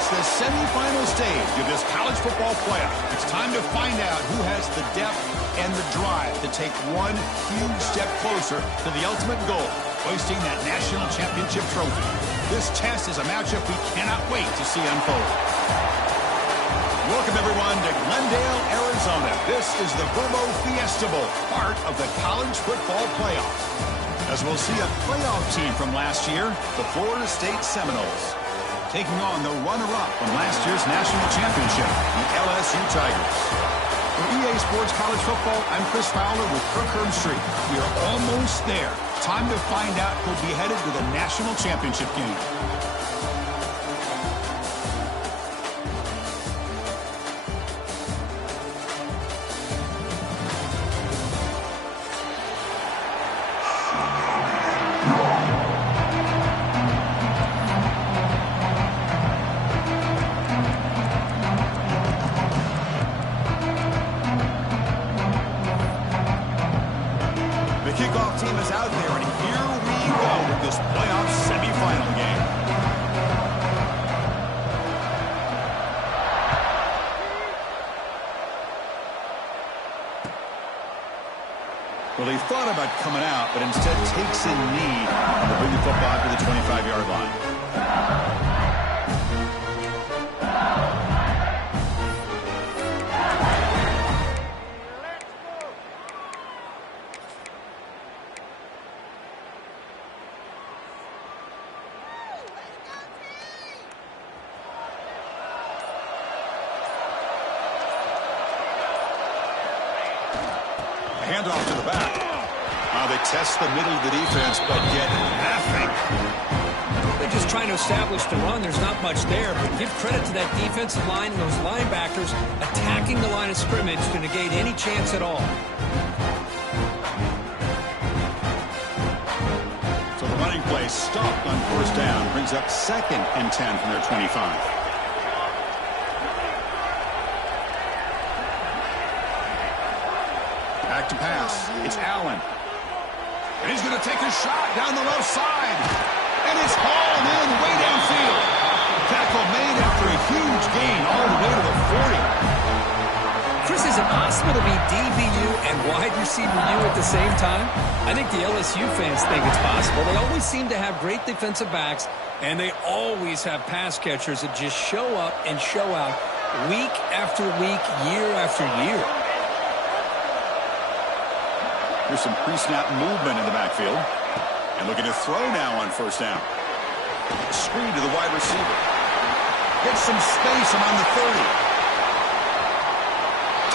reached the semifinal stage of this college football playoff. It's time to find out who has the depth and the drive to take one huge step closer to the ultimate goal, hoisting that national championship trophy. This test is a matchup we cannot wait to see unfold. Welcome, everyone, to Glendale, Arizona. This is the Verbo Fiesta Bowl, part of the college football playoff. As we'll see a playoff team from last year, the Florida State Seminoles, taking on the runner-up from last year's national championship, the LSU Tigers. For EA Sports College Football, I'm Chris Fowler with Kirk Herbstreit. We are almost there. Time to find out who'll be headed to the national championship game. Kickoff team is out there, and here we go with this playoff semifinal game. Well, he thought about coming out, but instead takes a knee to bring the football to the 25-yard line. Handoff to the back. They test the middle of the defense, but get nothing. They're just trying to establish the run. There's not much there, but give credit to that defensive line and those linebackers attacking the line of scrimmage to negate any chance at all. So the running play stopped on first down. Brings up 2nd and 10 from their 25. Back to pass. It's Allen. And he's going to take a shot down the left side. And it's hauled in way downfield. Tackle made after a huge gain all the way to the 40. Chris, is it possible to be DBU and wide receiver U at the same time? I think the LSU fans think it's possible. They always seem to have great defensive backs, and they always have pass catchers that just show up and show out week after week, year after year. There's some pre-snap movement in the backfield. And looking to throw now on first down. Screen to the wide receiver. Gets some space around the 30.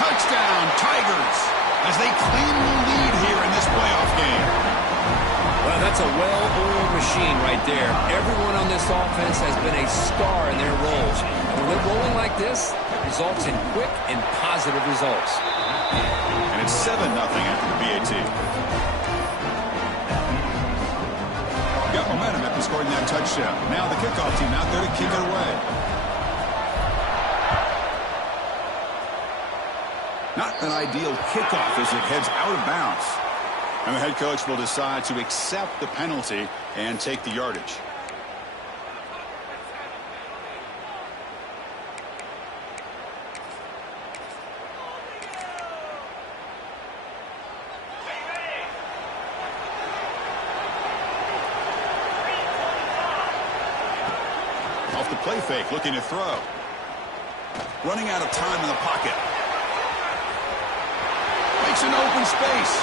Touchdown, Tigers, as they claim the lead here in this playoff game. Well, that's a well-oiled machine right there. Everyone on this offense has been a star in their roles. And when they're rolling like this, it results in quick and positive results. And it's 7-0 after the BAT. Got momentum after scoring that touchdown. Now the kickoff team out there to kick it away. Not an ideal kickoff as it heads out of bounds. And the head coach will decide to accept the penalty and take the yardage. Off the play fake, looking to throw. Running out of time in the pocket. Makes an open space.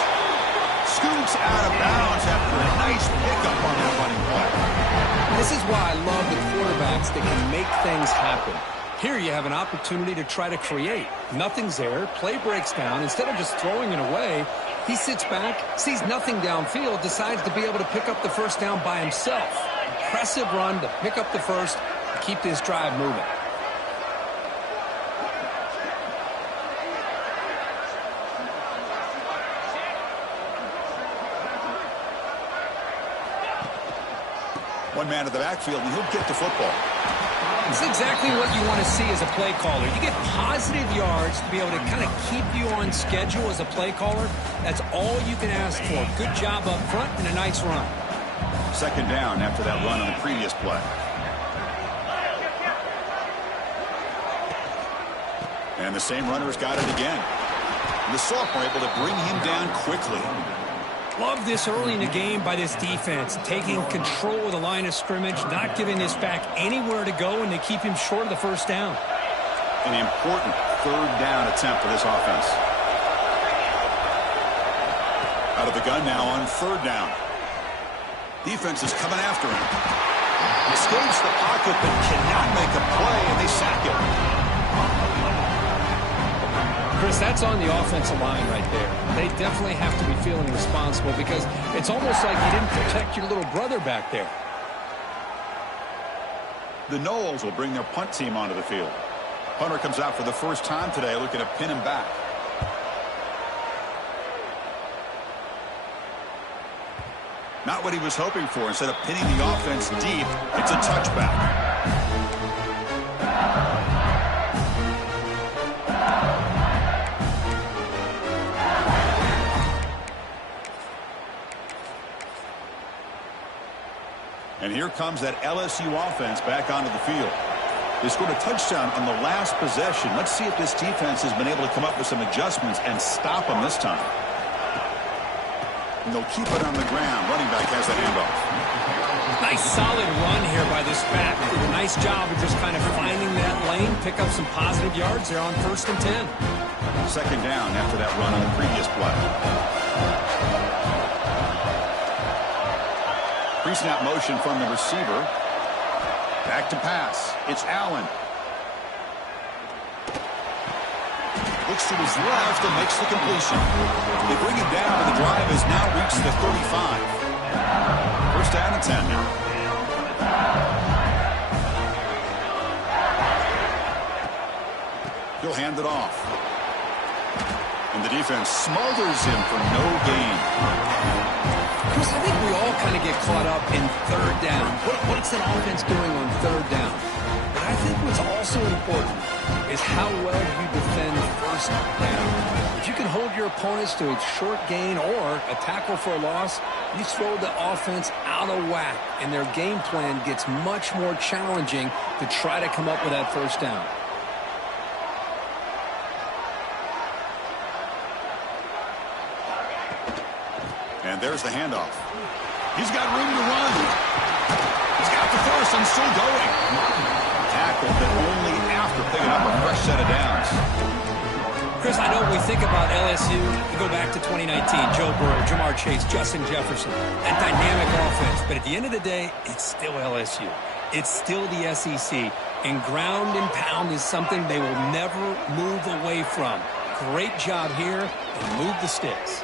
Scoots out of bounds after a nice pickup on that running play. This is why I love the quarterbacks that can make things happen. Here you have an opportunity to try to create. Nothing's there. Play breaks down. Instead of just throwing it away, he sits back, sees nothing downfield, decides to be able to pick up the first down by himself. Impressive run to pick up the first, to keep this drive moving. One man in the backfield, and he'll get the football. It's exactly what you want to see as a play caller. You get positive yards to be able to kind of keep you on schedule as a play caller. That's all you can ask for. Good job up front and a nice run. Second down after that run on the previous play. And the same runner's got it again. And the sophomore able to bring him down quickly. Love this early in the game by this defense, taking control of the line of scrimmage, not giving this back anywhere to go, and they keep him short of the first down. An important third down attempt for this offense. Out of the gun now on third down. Defense is coming after him. Escapes the pocket but cannot make a play, and they sack him. Chris, that's on the offensive line right there. They definitely have to be feeling responsible because it's almost like you didn't protect your little brother back there. The Noles will bring their punt team onto the field. Punter comes out for the first time today, looking to pin him back. Not what he was hoping for. Instead of pinning the offense deep, it's a touchback. And here comes that LSU offense back onto the field. They scored a touchdown on the last possession. Let's see if this defense has been able to come up with some adjustments and stop them this time. And they'll keep it on the ground. Running back has the handoff. Nice solid run here by this back. Did a nice job of just kind of finding that lane, pick up some positive yards there on 1st and 10. Second down after that run on the previous play. Pre-snap motion from the receiver. Back to pass. It's Allen. Looks to his left and makes the completion. They bring him down, but the drive has now reached the 35. First down and 10 now. He'll hand it off. And the defense smothers him for no gain. Chris, I think we all kind of get caught up in third down. What's that offense doing on third down? But I think what's also important is how well you defend first down. If you can hold your opponents to a short gain or a tackle for a loss, you throw the offense out of whack, and their game plan gets much more challenging to try to come up with that first down. And there's the handoff. He's got room to run. He's got the first and still going. Tackled, but only after picking up a fresh set of downs. Chris, I know when we think about LSU, we go back to 2019, Joe Burrow, Jamar Chase, Justin Jefferson, that dynamic offense. But at the end of the day, it's still LSU. It's still the SEC. And ground and pound is something they will never move away from. Great job here, and move the sticks.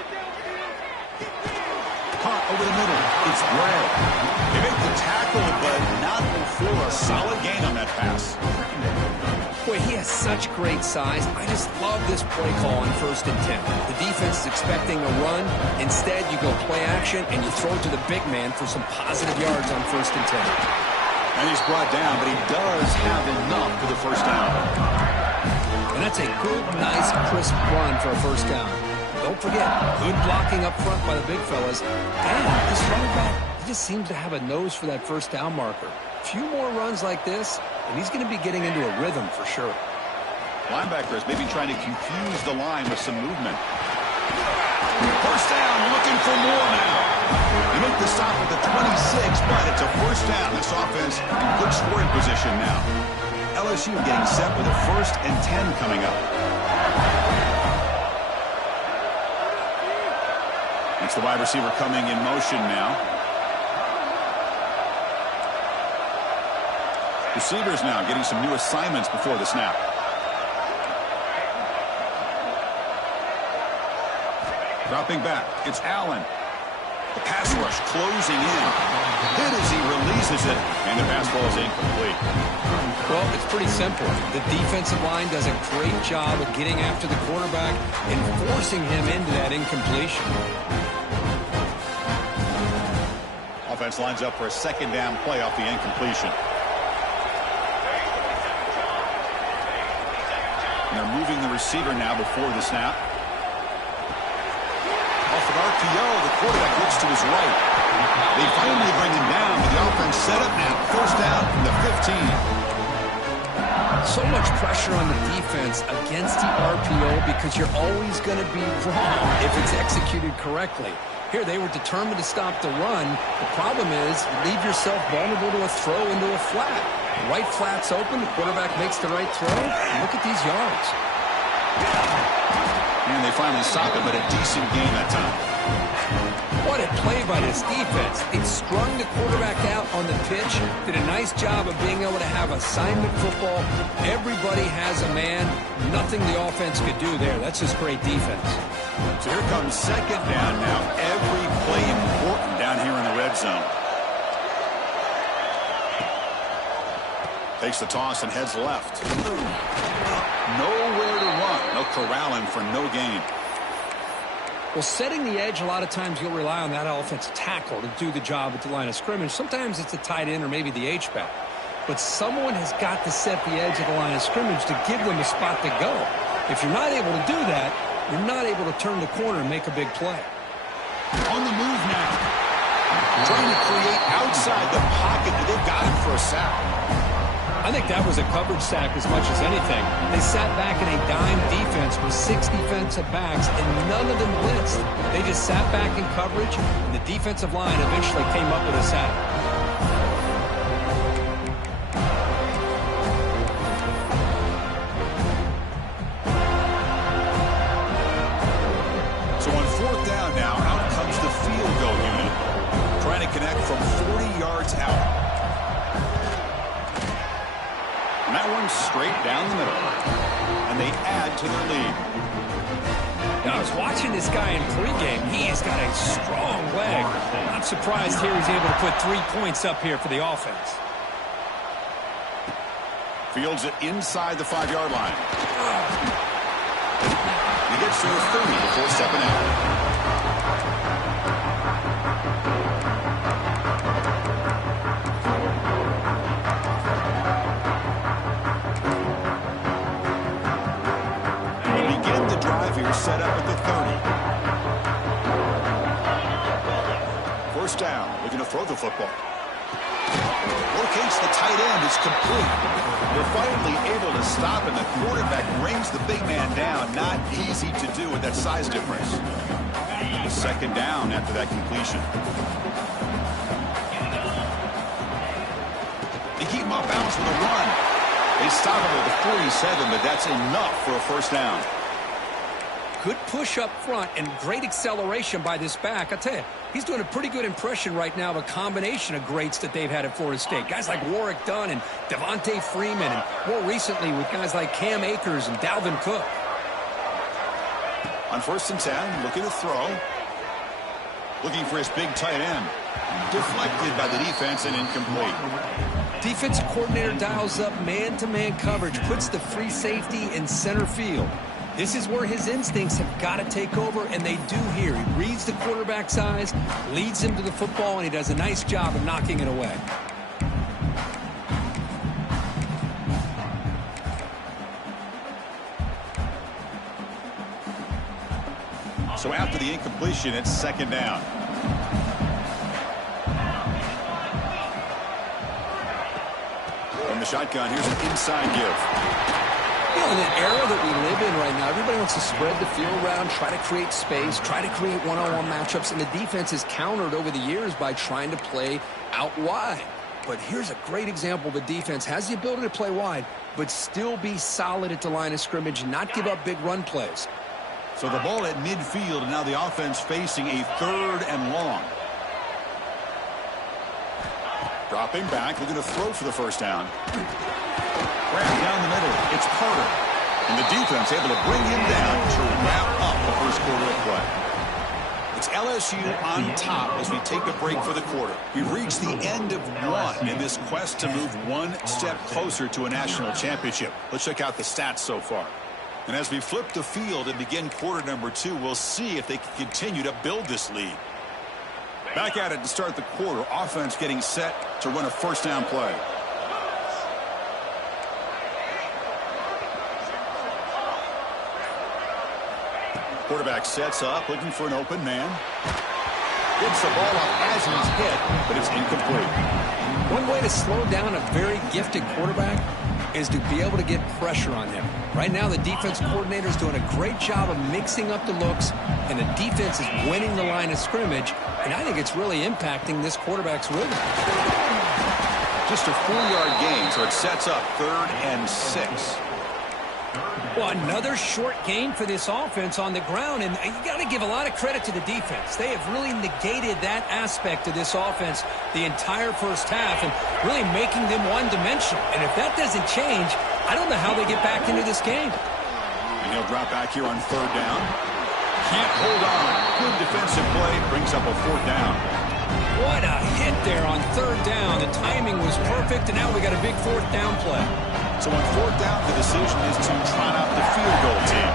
Caught over the middle. It's Gray. They make the tackle, but not before a solid gain on that pass. Boy, he has such great size. I just love this play call on 1st and 10. The defense is expecting a run. Instead, you go play action, and you throw to the big man for some positive yards on 1st and 10. And he's brought down, but he does have enough for the first down. And that's a good, nice, crisp run for a first down. Don't forget, good blocking up front by the big fellas. And this running back, he just seems to have a nose for that first down marker. A few more runs like this, and he's going to be getting into a rhythm for sure. Linebackers maybe trying to confuse the line with some movement. First down, looking for more now. They make the stop at the 26, but it's a first down. This offense in good scoring position now. LSU getting set with a 1st and 10 coming up. It's the wide receiver coming in motion now. Receivers now getting some new assignments before the snap. Dropping back, it's Allen. The pass rush closing in. Hit as he releases it, and the pass ball is incomplete. Well, it's pretty simple. The defensive line does a great job of getting after the quarterback and forcing him into that incompletion. Offense lines up for a second down play off the incompletion. And they're moving the receiver now before the snap. Off an RPO, the quarterback looks to his right. They finally bring him down, but the offense set up now. First down from the 15. So much pressure on the defense against the RPO because you're always going to be wrong if it's executed correctly. Here, they were determined to stop the run. The problem is you leave yourself vulnerable to a throw into a flat. The right flat's open. The quarterback makes the right throw. And look at these yards. And they finally stop it, but a decent game that time. What a play by this defense. They strung the quarterback out on the pitch, did a nice job of being able to have assignment football. Everybody has a man. Nothing the offense could do there. That's just great defense. So here comes second down now. Every play important down here in the red zone. Takes the toss and heads left. Nowhere to run. No corral him for no gain. Well, setting the edge, a lot of times you'll rely on that offensive tackle to do the job at the line of scrimmage. Sometimes it's a tight end or maybe the H-back. But someone has got to set the edge of the line of scrimmage to give them a spot to go. If you're not able to do that, you're not able to turn the corner and make a big play. On the move now. Trying to create outside the pocket. They've got him for a sack. I think that was a coverage sack as much as anything. They sat back in a dime defense with 6 defensive backs, and none of them blitzed. They just sat back in coverage, and the defensive line eventually came up with a sack. So on fourth down now, out comes the field goal unit. Trying to connect from 40 yards out. And that one's straight down the middle. And they add to their lead. Now, I was watching this guy in pregame. He has got a strong leg. I'm surprised here he's able to put 3 points up here for the offense. Fields it inside the 5-yard line. He gets to the 30 before stepping out. Set up at the 30. First down, looking to throw the football. Locates the tight end, is complete. They're finally able to stop, and the quarterback brings the big man down. Not easy to do with that size difference. Second down after that completion. They keep him off balance with a run. They stop him at the 47, but that's enough for a first down. Good push up front and great acceleration by this back. I tell you, he's doing a pretty good impression right now of a combination of greats that they've had at Florida State. Guys like Warwick Dunn and Devontae Freeman, and more recently with guys like Cam Akers and Dalvin Cook. On 1st and 10, looking to throw. Looking for his big tight end. Deflected by the defense and incomplete. Defensive coordinator dials up man-to-man coverage, puts the free safety in center field. This is where his instincts have got to take over, and they do here. He reads the quarterback's eyes, leads him to the football, and he does a nice job of knocking it away. So after the incompletion, it's second down. From the shotgun, here's an inside give. You know, in an era that we live in right now, everybody wants to spread the field around, try to create space, try to create one-on-one matchups, and the defense is countered over the years by trying to play out wide. But here's a great example. The defense has the ability to play wide, but still be solid at the line of scrimmage and not give up big run plays. So the ball at midfield, and now the offense facing a 3rd and long. Dropping back, looking to throw for the first down. Grab down the middle. It's Carter. And the defense able to bring him down to wrap up the first quarter of play. It's LSU on top as we take a break for the quarter. We've reached the end of one in this quest to move one step closer to a national championship. Let's check out the stats so far. And as we flip the field and begin quarter number 2, we'll see if they can continue to build this lead. Back at it to start the quarter. Offense getting set to run a first down play. Quarterback sets up, looking for an open man. Gets the ball off as he's hit, but it's incomplete. One way to slow down a very gifted quarterback, is to be able to get pressure on him. Right now, the defense coordinator is doing a great job of mixing up the looks, and the defense is winning the line of scrimmage, and I think it's really impacting this quarterback's rhythm. Just a 4-yard gain, so it sets up 3rd and 6. Well, another short gain for this offense on the ground, and you got to give a lot of credit to the defense. They have really negated that aspect of this offense the entire first half and really making them one-dimensional. And if that doesn't change, I don't know how they get back into this game. And he'll drop back here on 3rd down. Can't hold on. Good defensive play. Brings up a 4th down. What a hit there on 3rd down. The timing was perfect, and now we got a big 4th down play. So on 4th down, the decision is to trot out the field goal team.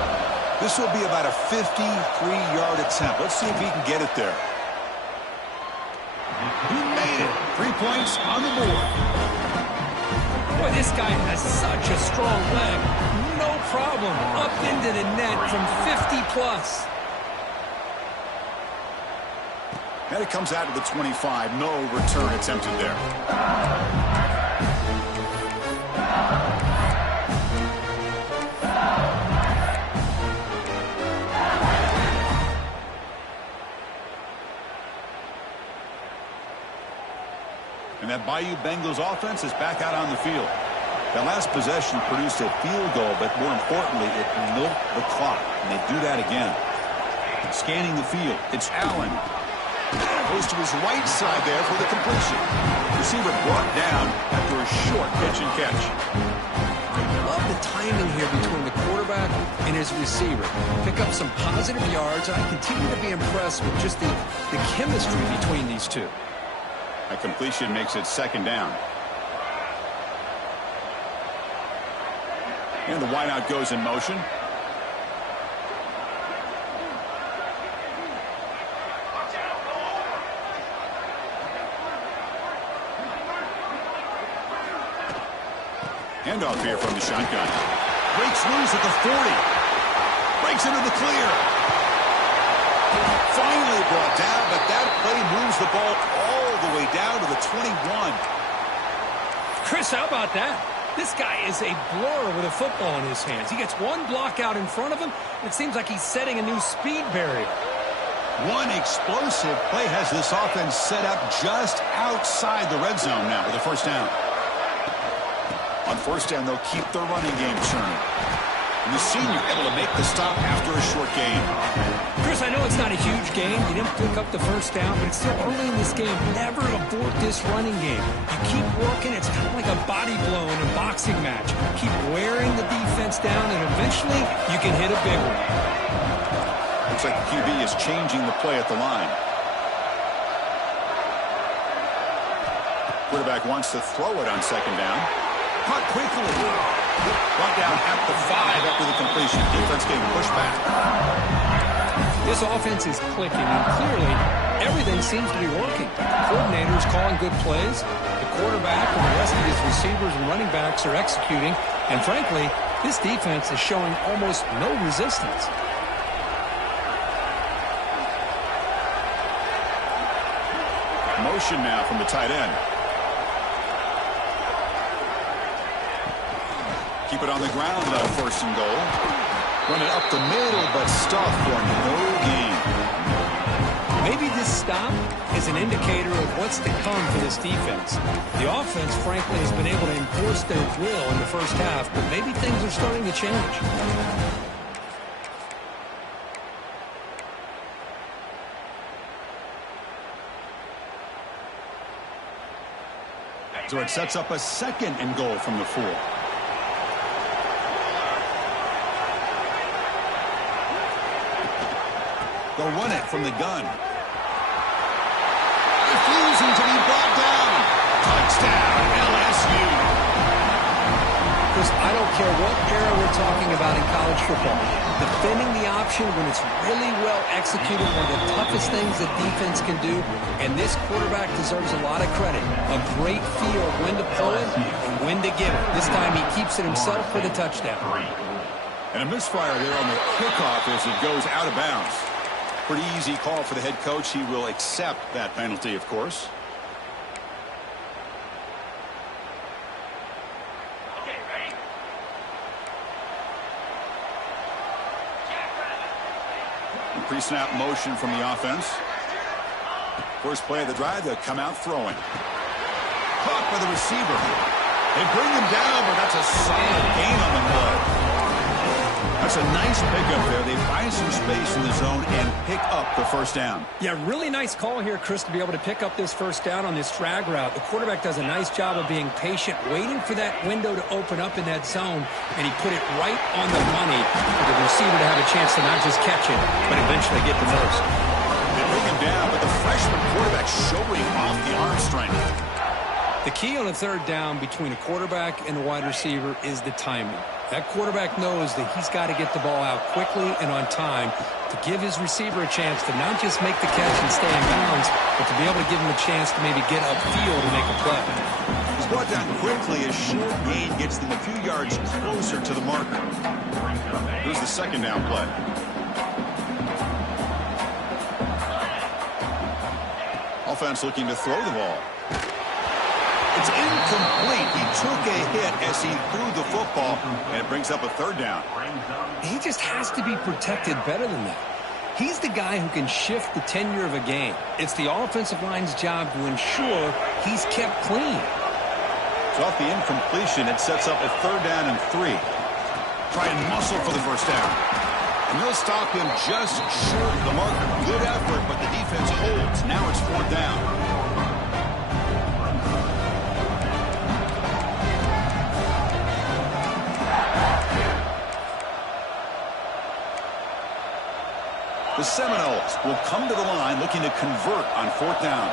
This will be about a 53-yard attempt. Let's see if he can get it there. He made it. 3 points on the board. Boy, this guy has such a strong leg. No problem. Up into the net from 50+. And it comes out to the 25. No return attempted there. And that Bayou Bengals offense is back out on the field. That last possession produced a field goal, but more importantly, it milked the clock. And they do that again. Scanning the field, it's Allen. Goes to his right side there for the completion. Receiver brought down after a short pitch and catch. I love the timing here between the quarterback and his receiver. Pick up some positive yards, and I continue to be impressed with just the chemistry between these two. A completion makes it 2nd down. And the wideout goes in motion. Handoff here from the shotgun. Breaks loose at the 40. Breaks into the clear. Finally brought down, but that play moves the ball all the way down to the 21. Chris, how about that? This guy is a blur with a football in his hands. He gets one block out in front of him. It seems like he's setting a new speed barrier. One explosive play has this offense set up just outside the red zone now with a 1st down. On 1st down, they'll keep their running game churning. And the senior able to make the stop after a short gain. Chris, I know it's not a huge game. You didn't pick up the 1st down, but it's still early in this game. Never abort this running game. You keep working. It's kind of like a body blow in a boxing match. Keep wearing the defense down, and eventually you can hit a big one. Looks like the QB is changing the play at the line. Quarterback wants to throw it on 2nd down. Caught quickly. Brought down at the 5 after the completion. Defense getting pushed back. This offense is clicking, and clearly everything seems to be working. The coordinator is calling good plays. The quarterback and the rest of his receivers and running backs are executing. And frankly, this defense is showing almost no resistance. Motion now from the tight end. Keep it on the ground on 1st and goal. Run it up the middle, but stop for no gain. Maybe this stop is an indicator of what's to come for this defense. The offense, frankly, has been able to enforce their will in the first half, but maybe things are starting to change. So it sets up a 2nd and goal from the 4. They'll run it from the gun. Refusing to be brought down. Touchdown, LSU. Chris, I don't care what era we're talking about in college football. Defending the option when it's really well executed, one of the toughest things that defense can do, and this quarterback deserves a lot of credit. A great feel of when to pull it and when to give it. This time he keeps it himself for the touchdown. And a misfire there on the kickoff as it goes out of bounds. Pretty easy call for the head coach. He will accept that penalty, of course. Pre-snap motion from the offense. First play of the drive, they'll come out throwing. Caught by the receiver. They bring him down, but that's a solid gain on the play. That's a nice pickup there. They find some space in the zone and pick up the first down. Yeah, really nice call here, Chris, to be able to pick up this first down on this drag route. The quarterback does a nice job of being patient, waiting for that window to open up in that zone, and he put it right on the money for the receiver to have a chance to not just catch it, but eventually get the first. They bring him down, but the freshman quarterback showing off the arm strength. The key on a third down between a quarterback and a wide receiver is the timing. That quarterback knows that he's got to get the ball out quickly and on time to give his receiver a chance to not just make the catch and stay in bounds, but to be able to give him a chance to maybe get upfield and make a play. He's brought down quickly. A short gain gets them a few yards closer to the marker. Here's the second down play. Offense looking to throw the ball. It's incomplete. He took a hit as he threw the football, and it brings up a third down. He just has to be protected better than that. He's the guy who can shift the tenure of a game. It's the offensive line's job to ensure he's kept clean. So off the incompletion, it sets up a third down and 3. Try and muscle for the first down. And they'll stop him just short of the marker. Good effort, but the defense holds. Now it's fourth down. The Seminoles will come to the line looking to convert on fourth down.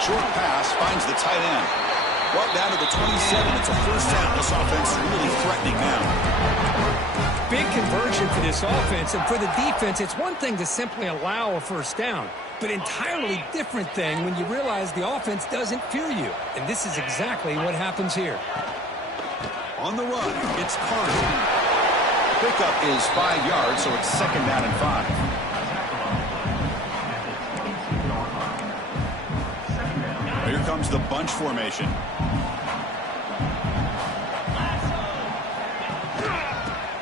Short pass finds the tight end. Brought down to the 27. It's a first down. This offense really threatening now. Big conversion for this offense, and for the defense, it's one thing to simply allow a first down, but entirely different thing when you realize the offense doesn't fear you. And this is exactly what happens here. On the run, it's Carter. Pickup is 5 yards, so it's second down and 5. Here comes the bunch formation.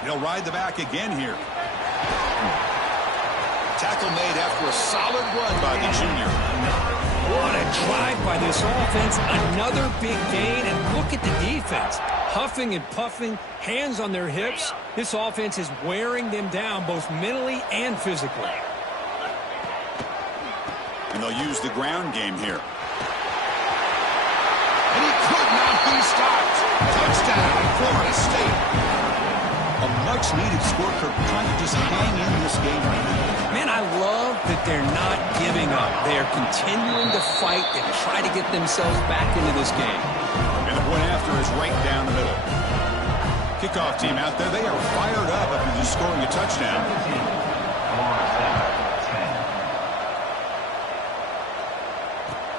He'll ride the back again here. Tackle made after a solid run by the junior. What a drive by this offense. Another big gain, and look at the defense. Huffing and puffing, hands on their hips. This offense is wearing them down both mentally and physically. And they'll use the ground game here. And he could not be stopped. Touchdown, Florida State. A much-needed score. Kirk trying to just hang in this game right now. Man, I love that they're not giving up. They are continuing to fight and try to get themselves back into this game. And the point after is right down the middle. Kickoff team out there, they are fired up after just scoring a touchdown.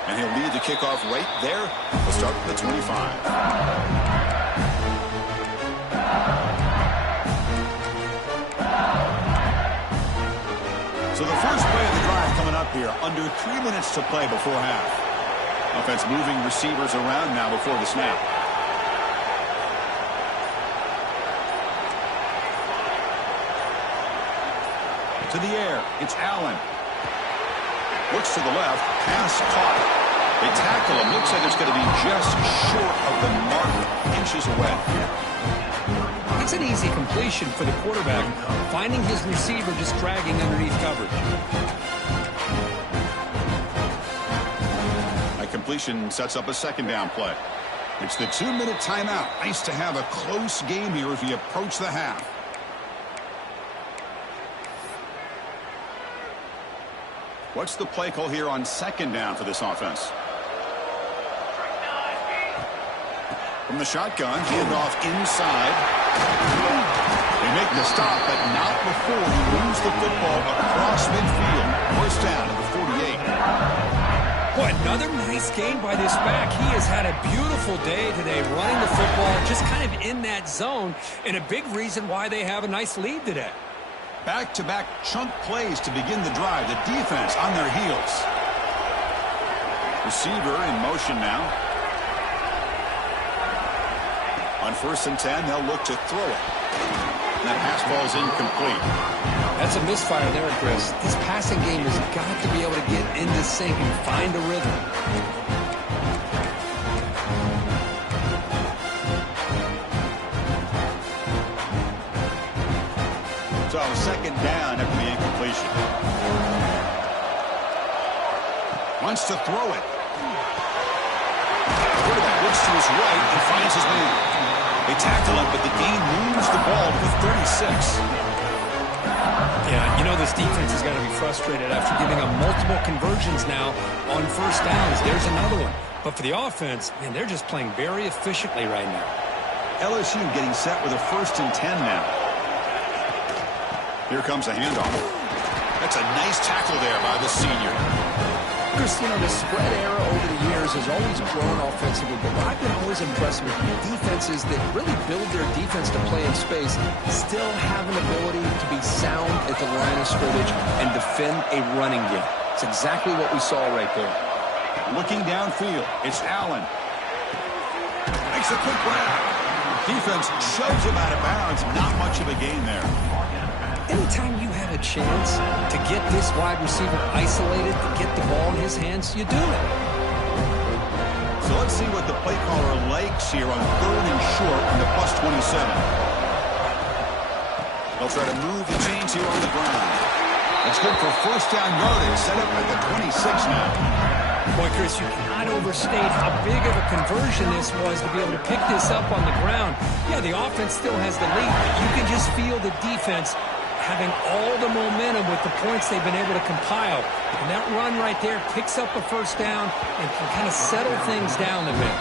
And he'll lead the kickoff right there. We'll start with the 25. So the first play of the drive coming up here. Under 3 minutes to play before half. Offense moving receivers around now before the snap. To the air, it's Allen. Looks to the left, pass caught. They tackle him. Looks like it's going to be just short of the mark, inches away. It's an easy completion for the quarterback, finding his receiver just dragging underneath coverage. That completion sets up a second down play. It's the 2-minute timeout. Nice to have a close game here as we approach the half. What's the play call here on second down for this offense? From the shotgun, handoff inside. They make the stop, but not before you lose the football across midfield. First down at the 48. Boy, another nice game by this back. He has had a beautiful day today running the football, just kind of in that zone, and a big reason why they have a nice lead today. Back-to-back chunk plays to begin the drive. The defense on their heels. Receiver in motion now. On 1st and 10, they'll look to throw it. And that pass ball is incomplete. That's a misfire there, Chris. This passing game has got to be able to get into sync and find a rhythm. So second down after the incompletion. Wants to throw it. Quarterback looks to his right and finds his man. They tackle him, but the gain moves the ball to the 36. Yeah, you know this defense has got to be frustrated after giving up multiple conversions now on first downs. There's another one. But for the offense, man, they're just playing very efficiently right now. LSU getting set with a 1st and 10 now. Here comes a handoff. That's a nice tackle there by the senior. Chris, you know, the spread era over the years has always grown offensively, but I've been always impressed with defenses that really build their defense to play in space, still have an ability to be sound at the line of scrimmage and defend a running game. It's exactly what we saw right there. Looking downfield, it's Allen. Makes a quick grab. Defense shoves him out of bounds. Not much of a gain there. Anytime you have a chance to get this wide receiver isolated, to get the ball in his hands, you do it. So let's see what the play caller likes here on 3rd and short in the +27. They'll try to move the chains here on the ground. It's good for 1st down yardage, set up at the 26 now. Boy, Chris, you cannot overstate how big of a conversion this was to be able to pick this up on the ground. Yeah, the offense still has the lead, but you can just feel the defense having all the momentum with the points they've been able to compile. And that run right there picks up a 1st down and can kind of settle things down a bit.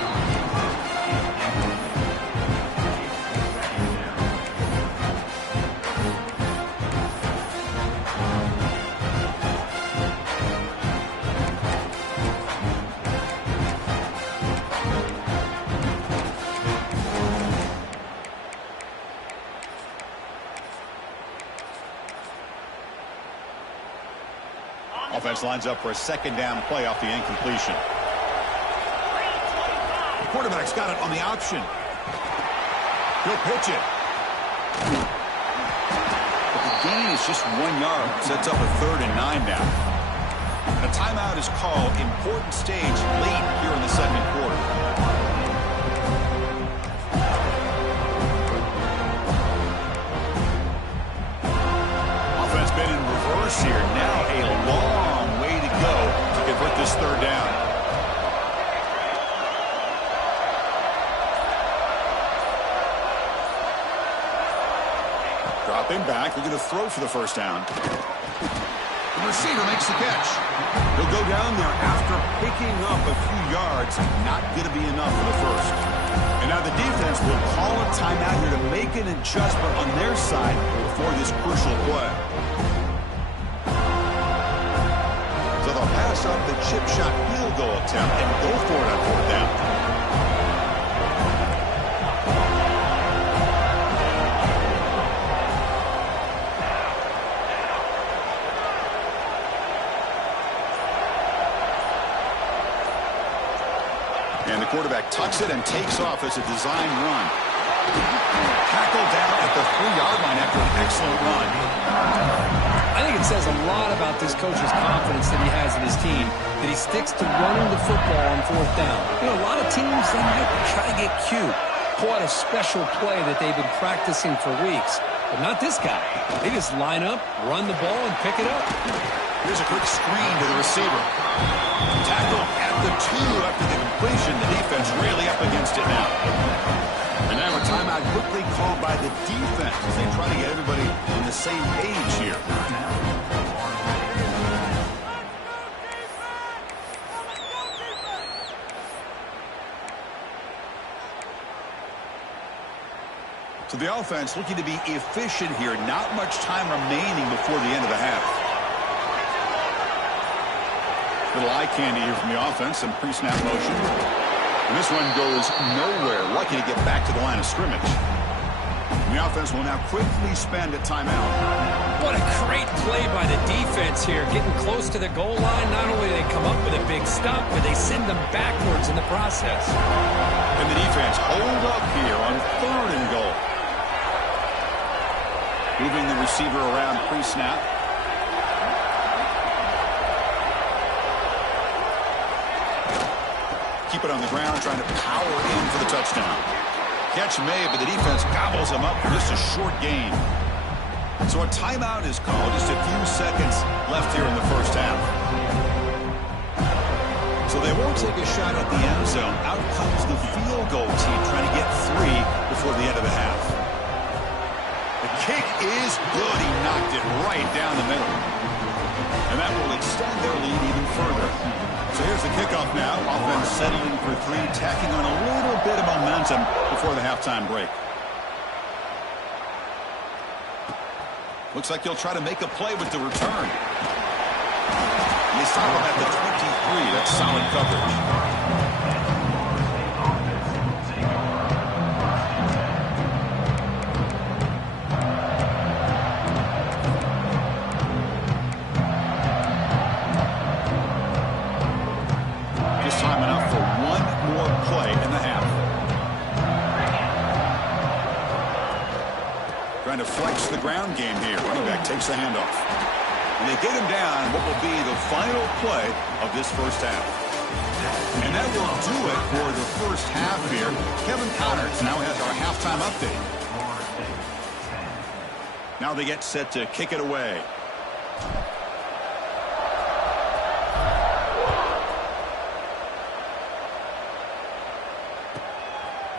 Offense lines up for a 2nd down play off the incompletion. The quarterback's got it on the option. He'll pitch it. But the gain is just 1 yard. Sets up a 3rd and 9 now. And a timeout is called. Important stage late here in the 2nd quarter. Offense been in reverse here. Now a long way to go to convert this 3rd down. Dropping back, looking to throw for the 1st down. The receiver makes the catch. He'll go down there after picking up a few yards. Not going to be enough for the 1st. And now the defense will call a timeout here to make an adjustment on their side before this crucial play. So they'll pass up the chip shot field goal attempt and go for it on 4th down. And the quarterback tucks it and takes off as a design run. Tackled down at the 3-yard line after an excellent run. I think it says a lot about this coach's confidence that he has in his team, that he sticks to running the football on 4th down. You know, a lot of teams, they might try to get cute, pull out a special play that they've been practicing for weeks. But not this guy. They just line up, run the ball, and pick it up. Here's a quick screen to the receiver. Tackle at the 2 after the completion. The defense really up against it now. And now a timeout quickly called by the defense as they try to get everybody on the same page here. So the offense looking to be efficient here. Not much time remaining before the end of the half. Little eye candy here from the offense. Some pre-snap motion. And this one goes nowhere. Lucky to get back to the line of scrimmage. And the offense will now quickly spend a timeout. What a great play by the defense here. Getting close to the goal line. Not only do they come up with a big stop, but they send them backwards in the process. And the defense hold up here on 3rd and goal. Moving the receiver around pre-snap. Keep it on the ground, trying to power in for the touchdown. Catch made, but the defense gobbles him up for just a short gain. So a timeout is called. Just a few seconds left here in the first half. So they won't take a shot at the end zone. Out comes the field goal team trying to get 3 before the end of the half. The kick is good. He knocked it right down the middle. And that will extend their lead even further. So here's the kickoff now. Offense settling for 3, tacking on a little bit of momentum before the halftime break. Looks like he'll try to make a play with the return. And they stop him at the 23. That's solid coverage. Trying to flex the ground game here. Running back takes the handoff. And they get him down what will be the final play of this first half. And that will do it for the first half here. Kevin Connors now has our halftime update. Now they get set to kick it away.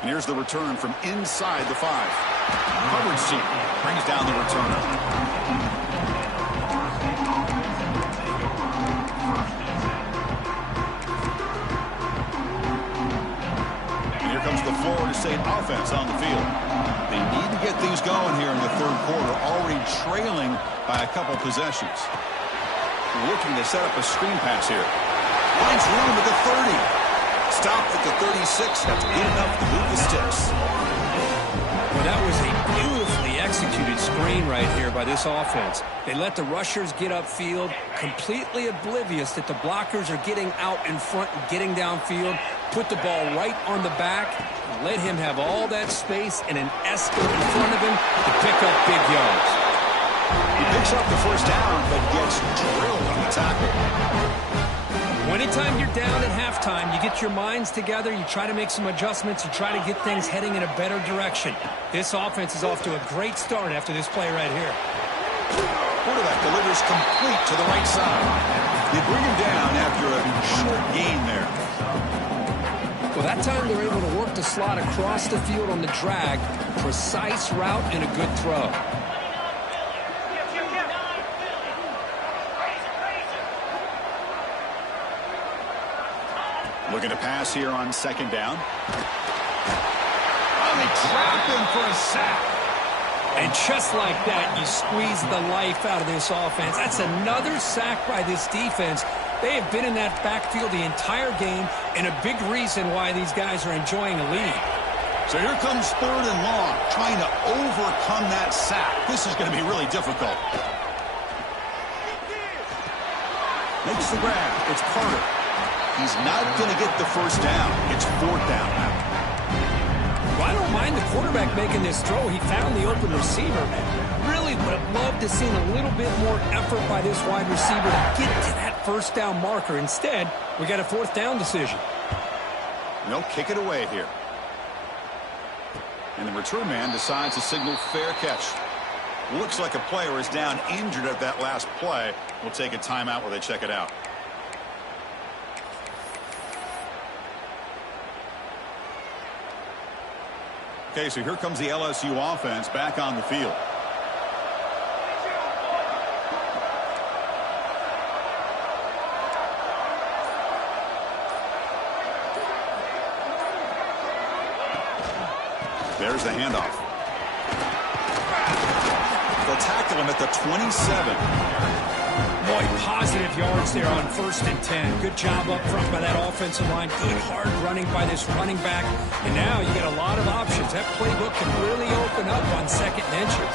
And here's the return from inside the 5. Coverage team brings down the returner. And here comes the Florida State offense on the field. They need to get things going here in the third quarter, already trailing by a couple possessions. Looking to set up a screen pass here. Finds room at the 30. Stopped at the 36. That's good enough to move the sticks. Well, that was a beautifully executed screen right here by this offense. They let the rushers get upfield, completely oblivious that the blockers are getting out in front and getting downfield, put the ball right on the back, and let him have all that space and an Esco in front of him to pick up big yards. He picks up the first down, but gets drilled on the tackle. Anytime you're down at halftime, you get your minds together, you try to make some adjustments, you try to get things heading in a better direction. This offense is off to a great start after this play right here. Quarterback delivers complete to the right side. They bring him down after a short gain there. Well, that time they're able to work the slot across the field on the drag. Precise route and a good throw. Looking to pass here on second down. Oh, they trap him for a sack. And just like that, you squeeze the life out of this offense. That's another sack by this defense. They have been in that backfield the entire game, and a big reason why these guys are enjoying a lead. So here comes third and long, trying to overcome that sack. This is going to be really difficult. Makes the grab. It's Carter. He's not going to get the first down. It's fourth down now. Well, I don't mind the quarterback making this throw. He found the open receiver. Really would have loved to see a little bit more effort by this wide receiver to get to that first down marker. Instead, we got a fourth down decision. They'll kick it away here. And the return man decides to signal fair catch. Looks like a player is down injured at that last play. We'll take a timeout while they check it out. Okay, so here comes the LSU offense back on the field. There's the handoff. They'll tackle him at the 27. Boy, positive yards there on 1st and 10. Good job up front by that offensive line. Good hard running by this running back. And now you get a lot of options. That playbook can really open up on 2nd and inches.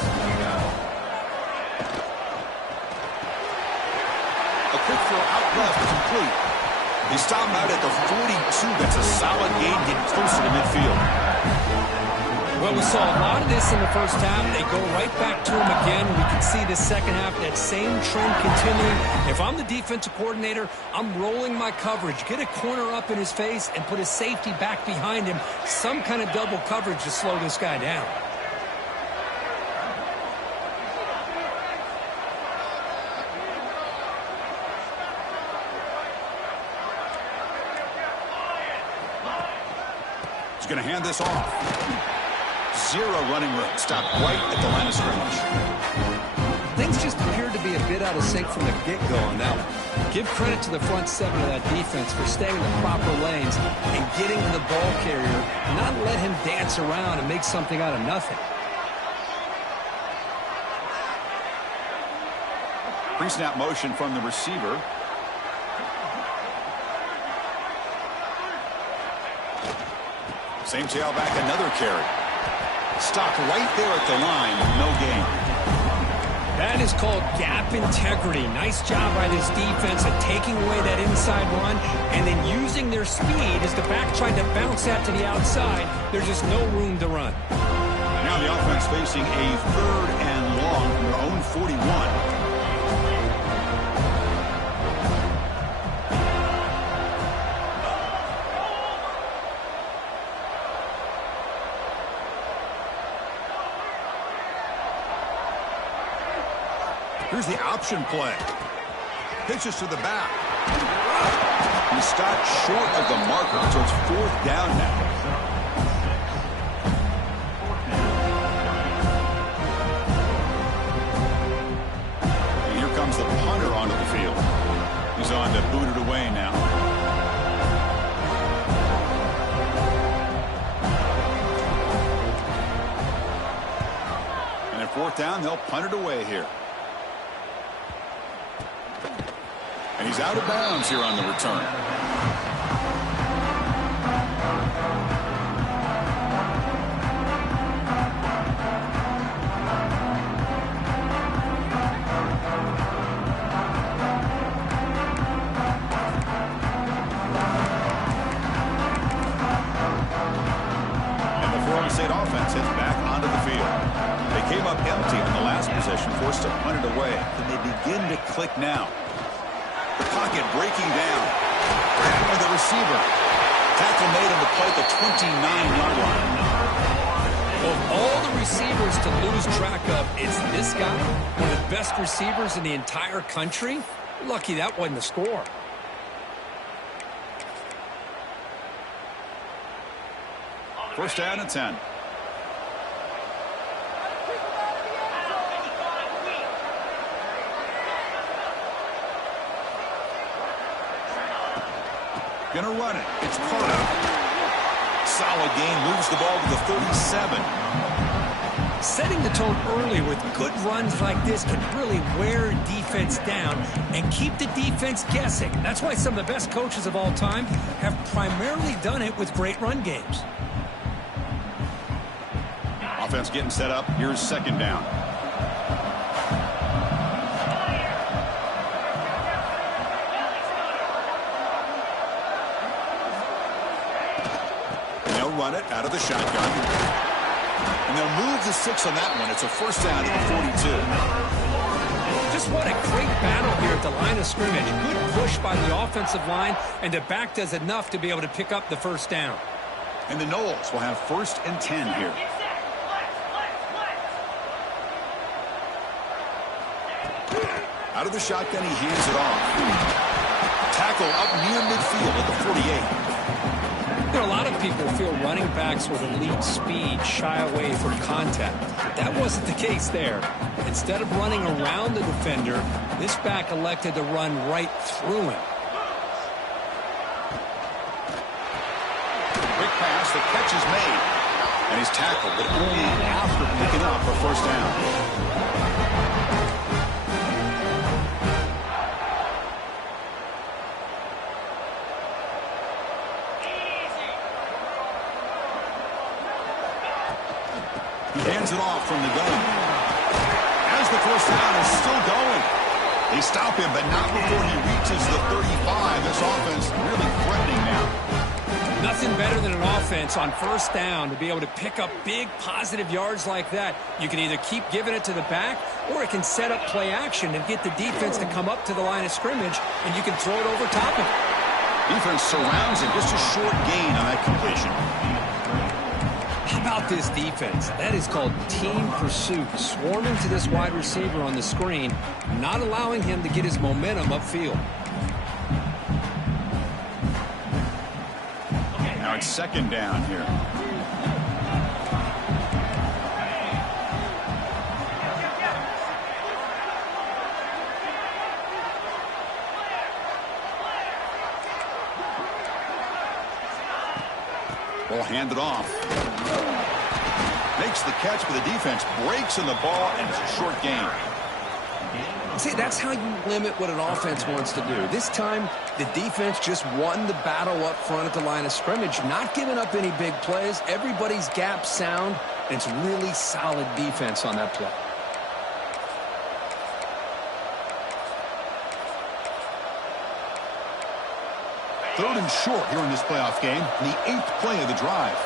A quick throw out left, complete. They stop him out at the 42. That's a solid gain, getting closer to midfield. Well, we saw a lot of this in the first half. They go right back to him again. We can see the second half, that same trend continuing. If I'm the defensive coordinator, I'm rolling my coverage. Get a corner up in his face and put his safety back behind him. Some kind of double coverage to slow this guy down. He's going to hand this off. Zero running room. Stopped right at the line of scrimmage. Things just appeared to be a bit out of sync from the get-go on that one. Give credit to the front seven of that defense for staying in the proper lanes and getting to the ball carrier, not let him dance around and make something out of nothing. Pre-snap motion from the receiver. Same tailback, another carry. Stopped right there at the line, no gain. That is called gap integrity. Nice job by this defense at taking away that inside run and then using their speed as the back tried to bounce that to the outside. There's just no room to run. Now the offense facing a 3rd and long from their own 41. Here's the option play. Pitches to the back. He stopped short of the marker, so it's 4th down now. And here comes the punter onto the field. He's on to boot it away now. And at 4th down, they'll punt it away here. And he's out of bounds here on the return. And the Florida State offense heads back onto the field. They came up empty on the last possession, forced to punt it away. And they begin to click now. The pocket breaking down. Grabbing the receiver. Tackle made on the play at the 29-yard line. Of all the receivers to lose track of, it's this guy, one of the best receivers in the entire country. Lucky that wasn't the score. First down and 10. Gonna run it. It's Carter. Solid gain. Moves the ball to the 37. Setting the tone early with good runs like this can really wear defense down and keep the defense guessing. That's why some of the best coaches of all time have primarily done it with great run games. Offense getting set up. Here's 2nd down. Run it out of the shotgun. And they'll move the 6 on that one. It's a 1st down at the 42. Just what a great battle here at the line of scrimmage. Good push by the offensive line, and the back does enough to be able to pick up the 1st down. And the Noles will have 1st and 10 here. Out of the shotgun, he hands it off. Tackle up near midfield at the 48. You know, a lot of people feel running backs with elite speed shy away from contact. That wasn't the case there. Instead of running around the defender, this back elected to run right through him. Quick pass, the catch is made. And he's tackled, but only after picking up a 1st down. He hands it off from the gun. As the 1st down is still going. They stop him, but not before he reaches the 35. This offense really threatening now. Nothing better than an offense on first down to be able to pick up big positive yards like that. You can either keep giving it to the back, or it can set up play action and get the defense to come up to the line of scrimmage, and you can throw it over top of it. Defense surrounds him. Just a short gain on that completion. How about this defense? That is called team pursuit. Swarming to this wide receiver on the screen, not allowing him to get his momentum upfield. Now it's second down here. Ball handed off. Makes the catch, but the defense breaks in the ball, and it's a short gain. See, that's how you limit what an offense wants to do. This time, the defense just won the battle up front at the line of scrimmage, not giving up any big plays. Everybody's gap sound, and it's really solid defense on that play. Third and short here in this playoff game, the 8th play of the drive.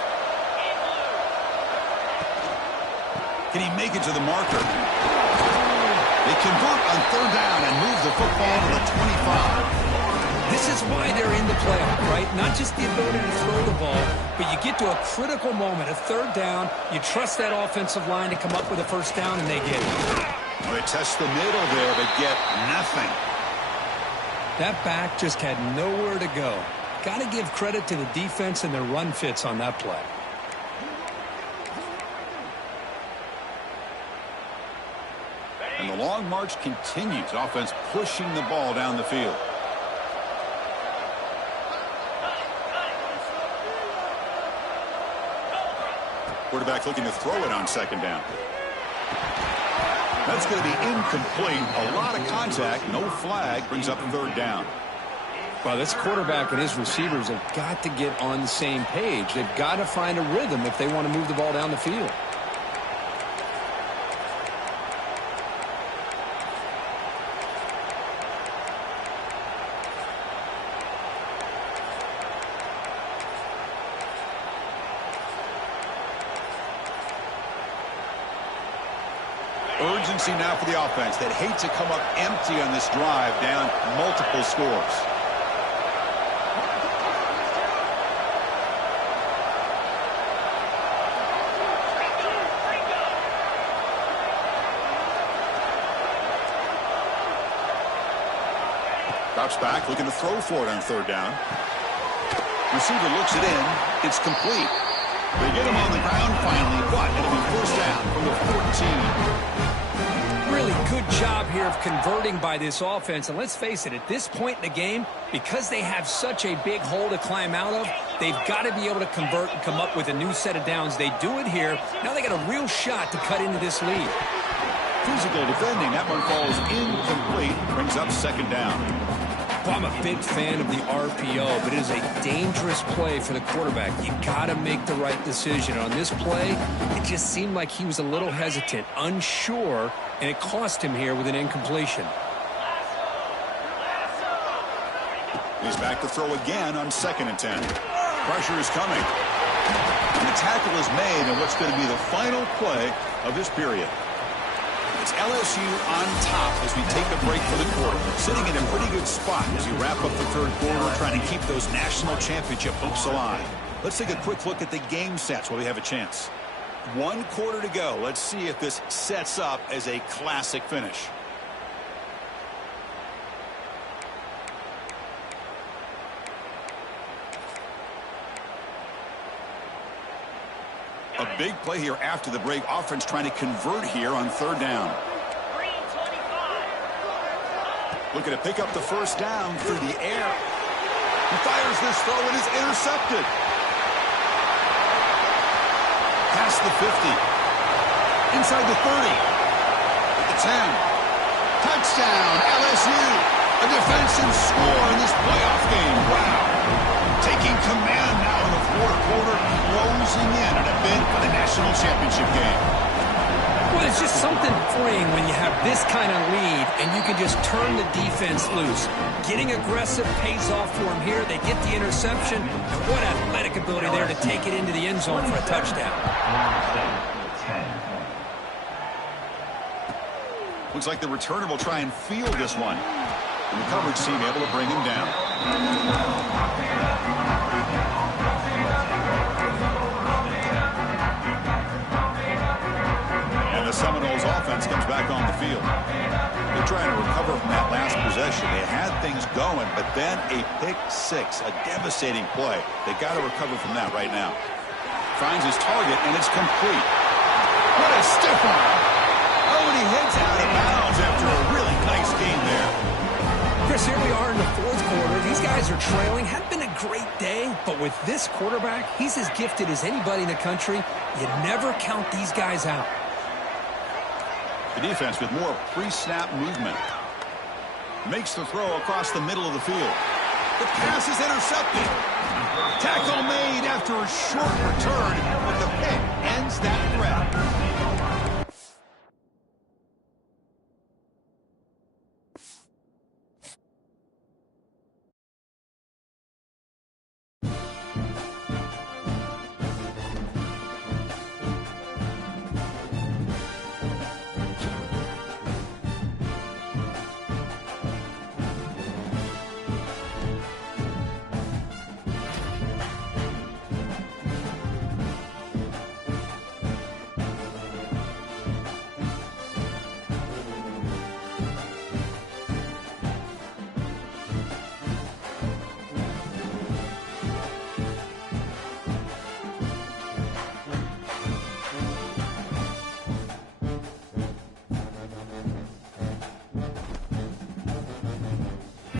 Can he make it to the marker? They convert on third down and move the football to the 25. This is why they're in the playoff, right? Not just the ability to throw the ball, but you get to a critical moment, a third down. You trust that offensive line to come up with a first down, and they get it. Well, they test the middle there, but get nothing. That back just had nowhere to go. Got to give credit to the defense and their run fits on that play. And the long march continues. Offense pushing the ball down the field. Quarterback looking to throw it on second down. That's going to be incomplete. A lot of contact. No flag. Brings up third down. Well, this quarterback and his receivers have got to get on the same page. They've got to find a rhythm if they want to move the ball down the field. Urgency now for the offense that hate to come up empty on this drive, down multiple scores. Drops back, looking to throw for it on third down. Receiver looks it in. It's complete. They get him on the ground finally, but it'll be first down from the 14. Really good job here of converting by this offense. And let's face it, at this point in the game, because they have such a big hole to climb out of, they've got to be able to convert and come up with a new set of downs. They do it here. Now they got a real shot to cut into this lead. Physical defending. That one falls incomplete. Brings up second down. Well, I'm a big fan of the RPO, but it is a dangerous play for the quarterback. You got to make the right decision. On this play, it just seemed like he was a little hesitant, unsure, and it cost him here with an incompletion. He's back to throw again on second and 10. Pressure is coming. And the tackle is made in what's going to be the final play of this period. It's LSU on top as we take a break for the quarter. Sitting in a pretty good spot as we wrap up the third quarter, trying to keep those national championship hopes alive. Let's take a quick look at the game sets while we have a chance. 1 quarter to go. Let's see if this sets up as a classic finish. A big play here after the break. Offense trying to convert here on third down. Looking to pick up the first down through the air. He fires this throw and is intercepted. Past the 50. Inside the 30. At the 10. Touchdown, LSU. A defensive score in this playoff game. Wow. Taking command now in the fourth quarter, closing in on a bid for the national championship game. Well, There's just something freeing when you have this kind of lead and you can just turn the defense loose. Getting aggressive pays off for them here. They get the interception, and what athletic ability there to take it into the end zone for a touchdown. Looks like the returner will try and field this one. And the coverage team able to bring him down. And the Seminoles offense comes back on the field. They're trying to recover from that last possession. They had things going, but then a pick six, a devastating play. They got to recover from that right now. Finds his target, and it's complete. What a stiff arm. Oh, and he heads out of bounds after a really nice game there. Chris, here we are in the fourth quarter. These guys are trailing. Had been a great day, but with this quarterback, he's as gifted as anybody in the country. You never count these guys out. The defense with more pre-snap movement. Makes the throw across the middle of the field. The pass is intercepted. Tackle made after a short return, but the pick